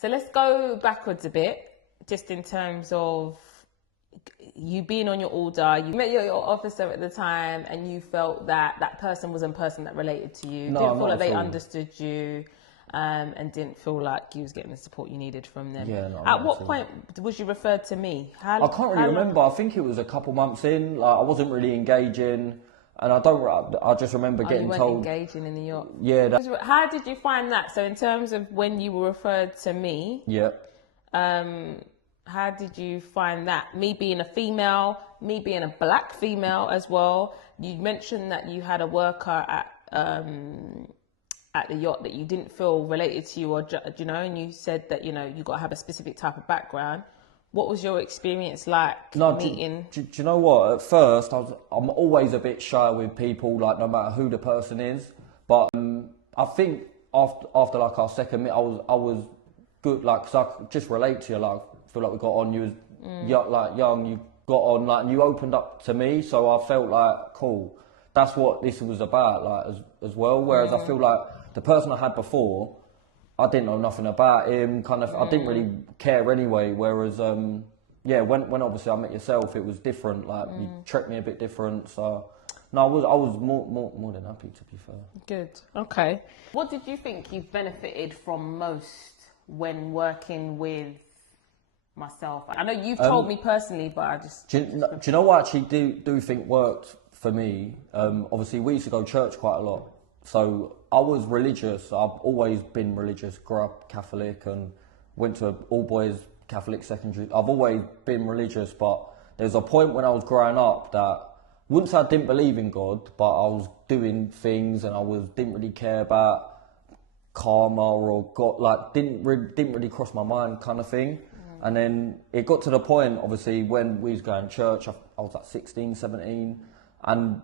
So let's go backwards a bit, just in terms of you being on your order. You met your officer at the time, and you felt that that person was a person that related to you. No, didn't feel not like they at all. understood you, and didn't feel like you was getting the support you needed from them. Yeah, no, At not what at all. point was you referred to me? I can't really remember. I think it was a couple months in. Like, I wasn't really engaging, and I just remember getting you weren't told. engaging in the yacht. Yeah. How did you find that? So in terms of when you were referred to me, Yeah. how did you find that? Me being a female, me being a black female as well. You mentioned that you had a worker at the yacht that you didn't feel related to you, or you know, and you said that you got to have a specific type of background. What was your experience like meeting? Do you know what? At first, I'm always a bit shy with people, like no matter who the person is. But I think after like our second meet, I was good, like, 'cause I could just relate to you. Like, I feel like we got on. You was young, you got on, like, and you opened up to me, so I felt like cool. That's what this was about, like, as well. Whereas I feel like the person I had before, I didn't know nothing about him. Kind of, I didn't really care anyway. Whereas, when obviously I met yourself, it was different. Like, you treated me a bit different. So, no, I was more than happy, to be fair. Good. Okay. What did you think you benefited from most when working with myself? I know you've told me personally, but I just... Do you know what I actually do think worked for me? Obviously, we used to go to church quite a lot. So I was religious. I've always been religious, grew up Catholic and went to all boys Catholic secondary. I've always been religious, but there's a point when I was growing up that once I didn't believe in God, but I was doing things and didn't really care about karma or God, like didn't really cross my mind, kind of thing. And then it got to the point, obviously, when we was going to church, I was like 16, 17, and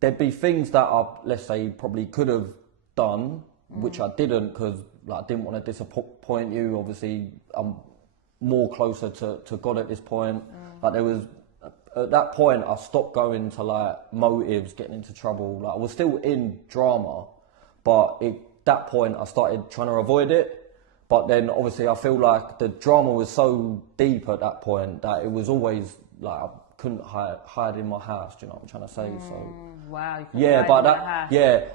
there'd be things that I, let's say, probably could have done, which I didn't, because like, I didn't want to disappoint you. Obviously, I'm more closer to God at this point. Like, there was, at that point, I stopped going to like motives, getting into trouble. Like, I was still in drama, but at that point, I started trying to avoid it. But then, obviously, I feel like the drama was so deep at that point that it was always like I couldn't hide in my house. Do you know what I'm trying to say? So wow. yeah, but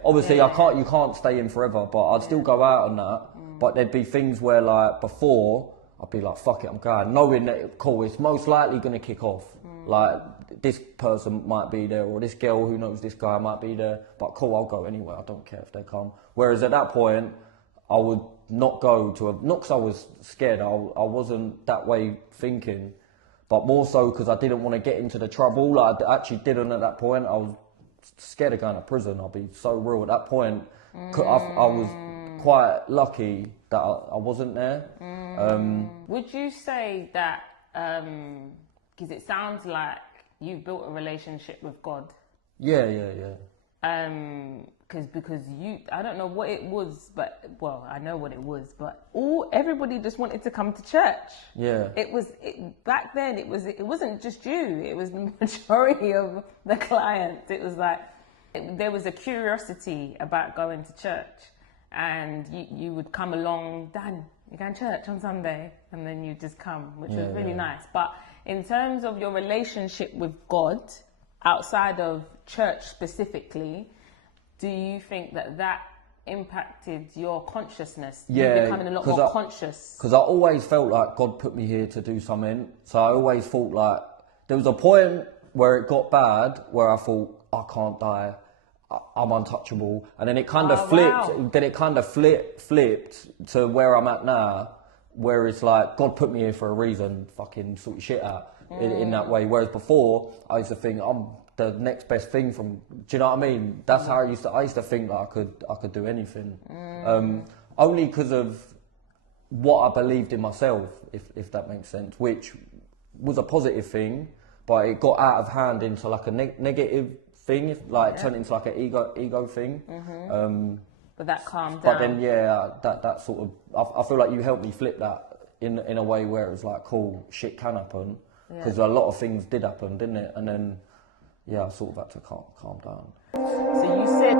obviously, you can't stay in forever. But I'd still go out on that. But there'd be things where, like, before I'd be like, fuck it, I'm going, knowing that cool, it's most likely gonna kick off. Like, this person might be there, or this girl who knows this guy might be there. But cool, I'll go anyway. I don't care if they come. Whereas at that point, I would not go to not because I was scared, I wasn't that way thinking, but more so because I didn't want to get into the trouble. Like, I actually didn't at that point. I was scared of going to prison, I'll be so real. At that point, I was quite lucky that I wasn't there. Would you say that, because it sounds like you've built a relationship with God? Yeah. Because I don't know what it was, but, well, I know what it was, but everybody just wanted to come to church. Yeah. Back then, it wasn't just you, it was the majority of the clients. It was like, there was a curiosity about going to church, and you would come along, Dan, you're going to church on Sunday, and then you just come, which was really nice. But in terms of your relationship with God, outside of church specifically, do you think that impacted your consciousness? Yeah, you're becoming a lot more conscious. Because I always felt like God put me here to do something. So I always thought, like, there was a point where it got bad, where I thought, I can't die, I'm untouchable. And then it kind of flipped. Wow. Then it kind of flipped to where I'm at now, where it's like, God put me here for a reason, fucking sort your shit out in that way. Whereas before, I used to think, I'm the next best thing from, do you know what I mean? That's how I used to think that I could do anything. Only because of what I believed in myself, if that makes sense, which was a positive thing, but it got out of hand into like a negative thing, turned into like an ego thing. But that calmed down. But then, that sort of, I feel like you helped me flip that in a way where it was like, cool, shit can happen. Because a lot of things did happen, didn't it? And then, I sort of had to calm down. So you said